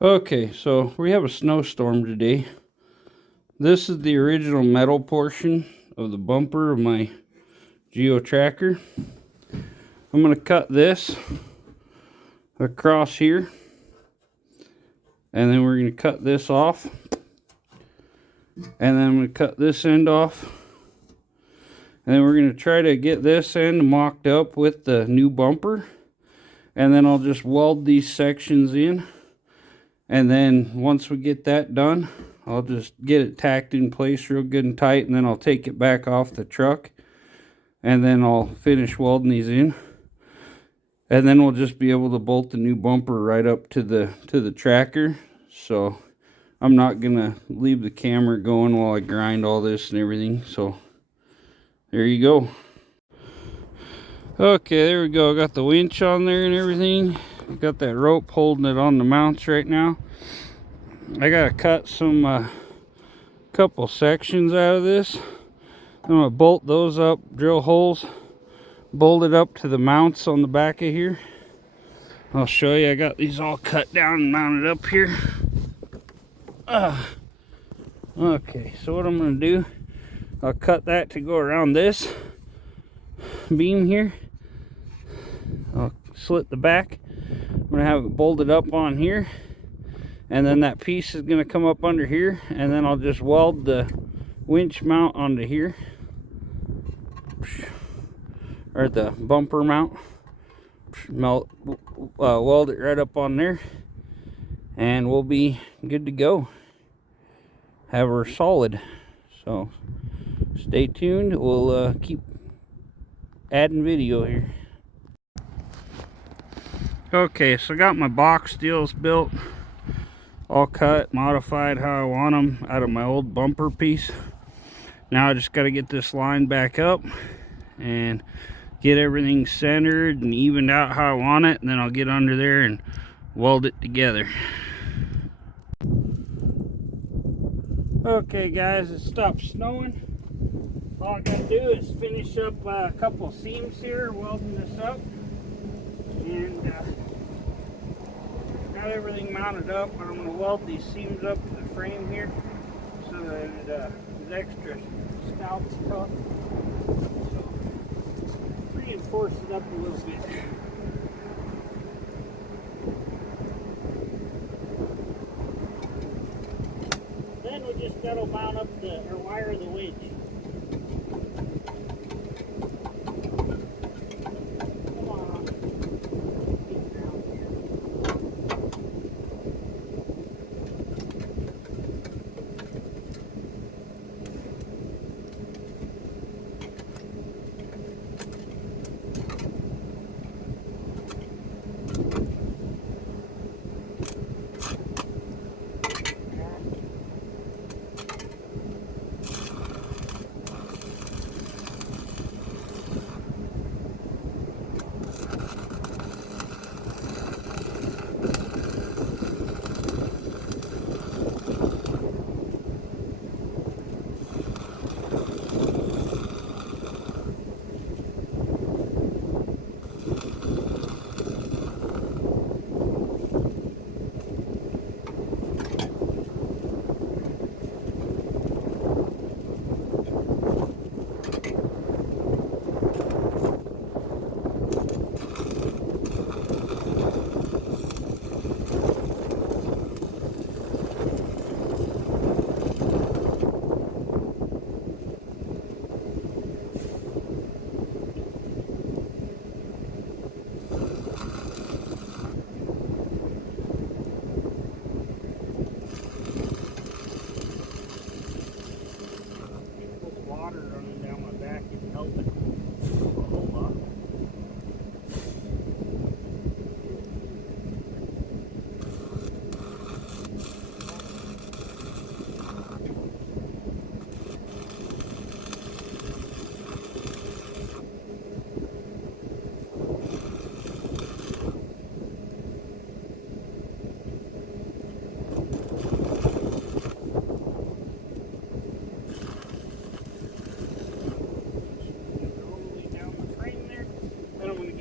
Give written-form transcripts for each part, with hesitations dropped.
Okay, so we have a snowstorm today. This is the original metal portion of the bumper of my Geo Tracker. I'm going to cut this across here, and then we're going to cut this off, and then I'm going to cut this end off, and then we're going to try to get this end mocked up with the new bumper, and then I'll just weld these sections in. And then once we get that done, I'll just get it tacked in place real good and tight, and then I'll take it back off the truck, and then I'll finish welding these in, and then we'll just be able to bolt the new bumper right up to the tracker. So I'm not gonna leave the camera going while I grind all this and everything. So there you go. Okay, there we go. I got the winch on there and everything. Got that rope holding it on the mounts right now. I gotta cut some couple sections out of this. I'm gonna bolt those up, drill holes, bolt it up to the mounts on the back of here. I'll show you. I got these all cut down and mounted up here. Okay, so what I'm gonna do, I'll cut that to go around this beam here. I'll slit the back. I'm gonna have it bolted up on here, and then that piece is gonna come up under here, and then I'll just weld the winch mount onto here, or the bumper mount. Weld it right up on there, and we'll be good to go. Have her solid. So stay tuned. We'll keep adding video here. Okay, so I got my box deals built, all cut, modified how I want them out of my old bumper piece. Now I just got to get this line back up and get everything centered and evened out how I want it, and then I'll get under there and weld it together. Okay guys, it stopped snowing. All I gotta do is finish up a couple seams here, welding this up, and got everything mounted up. I'm going to weld these seams up to the frame here so that it is extra stout and tough. So reinforce it up a little bit. Then we just got to mount up or wire the winch.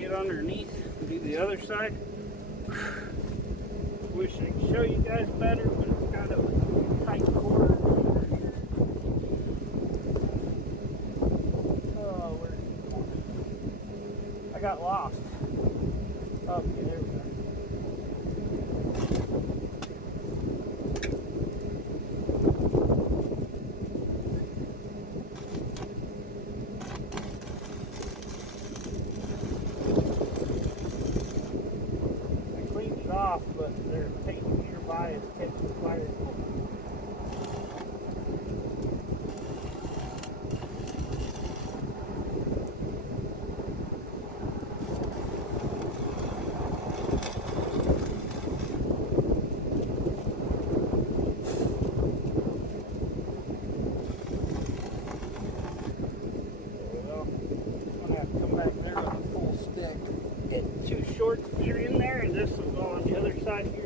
Underneath and do the other side. Wish I could show show you guys better, but it's kind of a tight corner. Oh, where is it going? I got lost. Okay, there we go. Off, but they're taking nearby as catching fire. Well, I'm gonna have to come back there with a full stick. It's too short to get in there, and this will go on the other side here.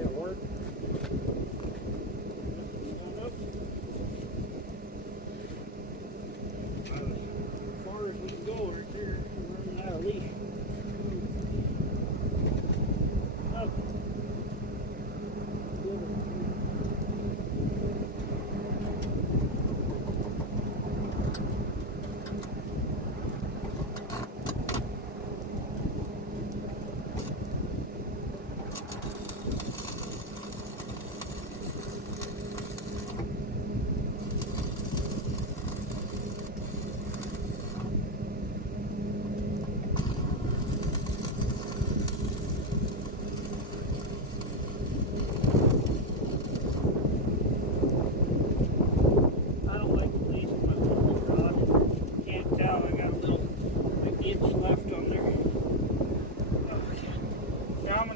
It'll work. As far as we can go right there, we're running out of leash. Up.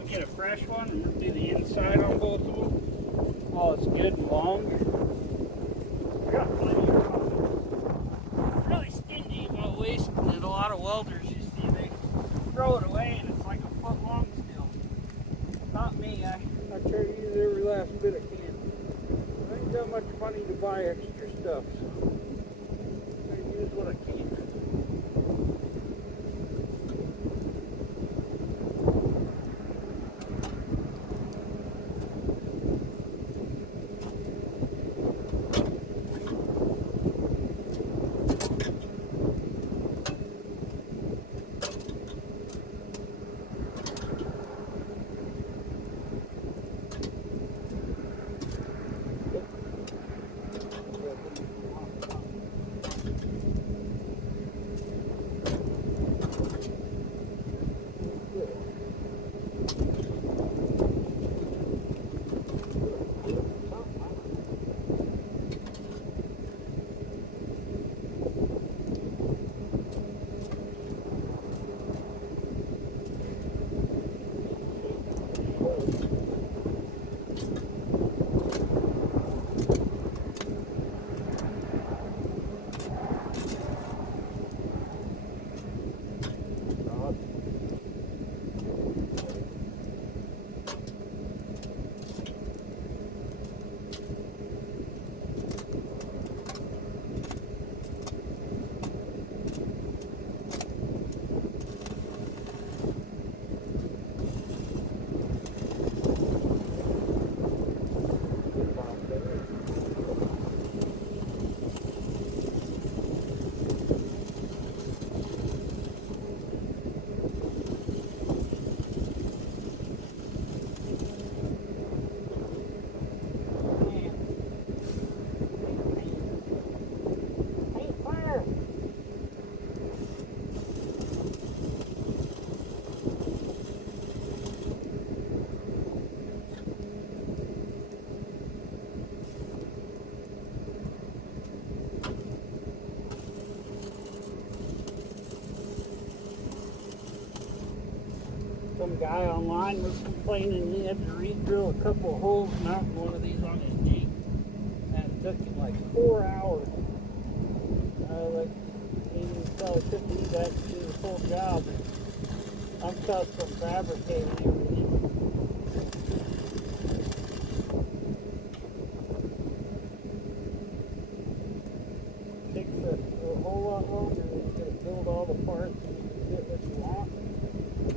Get a fresh one and do the inside on both of them. Oh, it's good and long. I got plenty of room. Really stingy about wasting it. A lot of welders, you see, they throw it away and it's like a foot long still. Not me. I try to use every last bit I can. I ain't got much money to buy extra stuff, so I use what I can. Some guy online was complaining he had to re-drill a couple of holes mounting one of these on his Jeep, and it took him like 4 hours. Like, he probably couldn't do that to do the full job. I'm custom fabricating everything. Takes a whole lot longer than to build all the parts and you can get what you want.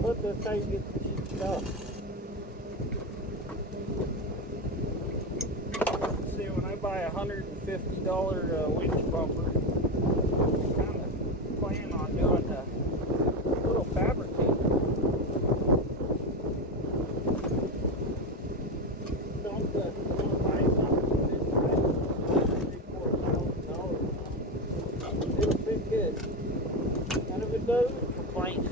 But that's how you get the cheap stuff. $150 winch bumper. Kind of plan on doing a little fabricating. Don't buy something $4,000. It'll fit good. And if it doesn't, complain.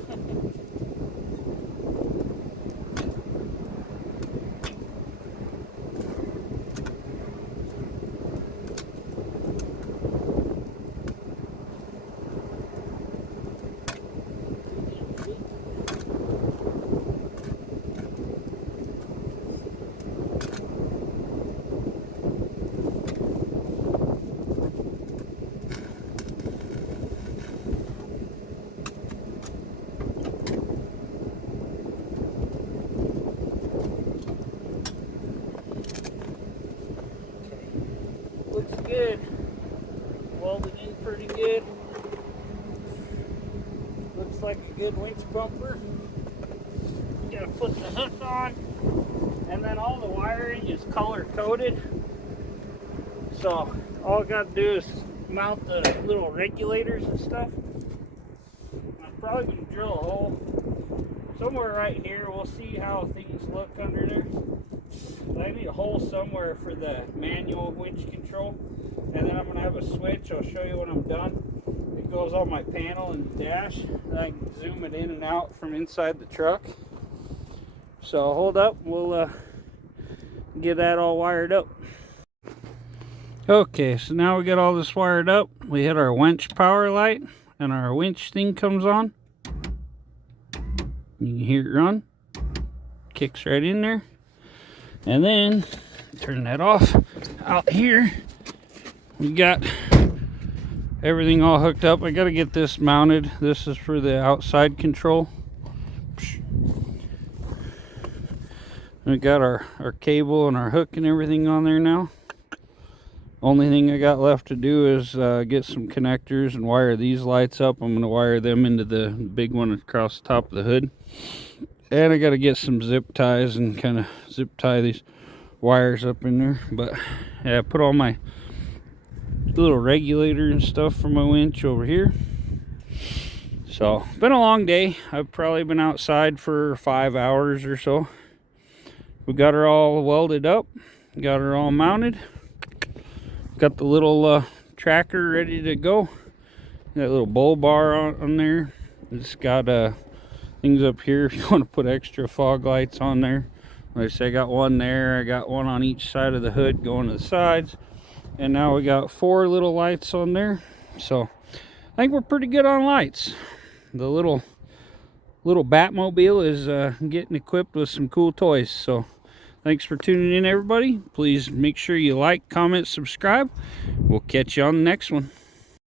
Looks good. Welded in pretty good. Looks like a good winch bumper. Gotta put the hook on, and then all the wiring is color coded. So all I gotta do is mount the little regulators and stuff. I'm probably gonna drill a hole somewhere right here. We'll see how things look under there. I need a hole somewhere for the manual winch control, and then I'm going to have a switch. I'll show you when I'm done. It goes on my panel and dash, and I can zoom it in and out from inside the truck. So hold up, we'll get that all wired up. Okay, so now we got all this wired up. We hit our winch power light, and our winch thing comes on. You can hear it run. Kicks right in there. And then turn that off. Out here we got everything all hooked up. I got to get this mounted. This is for the outside control. We got our cable and our hook and everything on there now. Only thing I got left to do is get some connectors and wire these lights up. I'm going to wire them into the big one across the top of the hood. And I got to get some zip ties and kind of zip tie these wires up in there. But yeah, I put all my little regulator and stuff for my winch over here. So been a long day. I've probably been outside for 5 hours or so. We got her all welded up, got her all mounted, got the little tracker ready to go. That little bull bar on there. It's got things up here if you want to put extra fog lights on there. Like I say, I got one there. I got one on each side of the hood going to the sides. And now we got 4 little lights on there. So I think we're pretty good on lights. The little Batmobile is getting equipped with some cool toys. So thanks for tuning in, everybody. Please make sure you like, comment, subscribe. We'll catch you on the next one.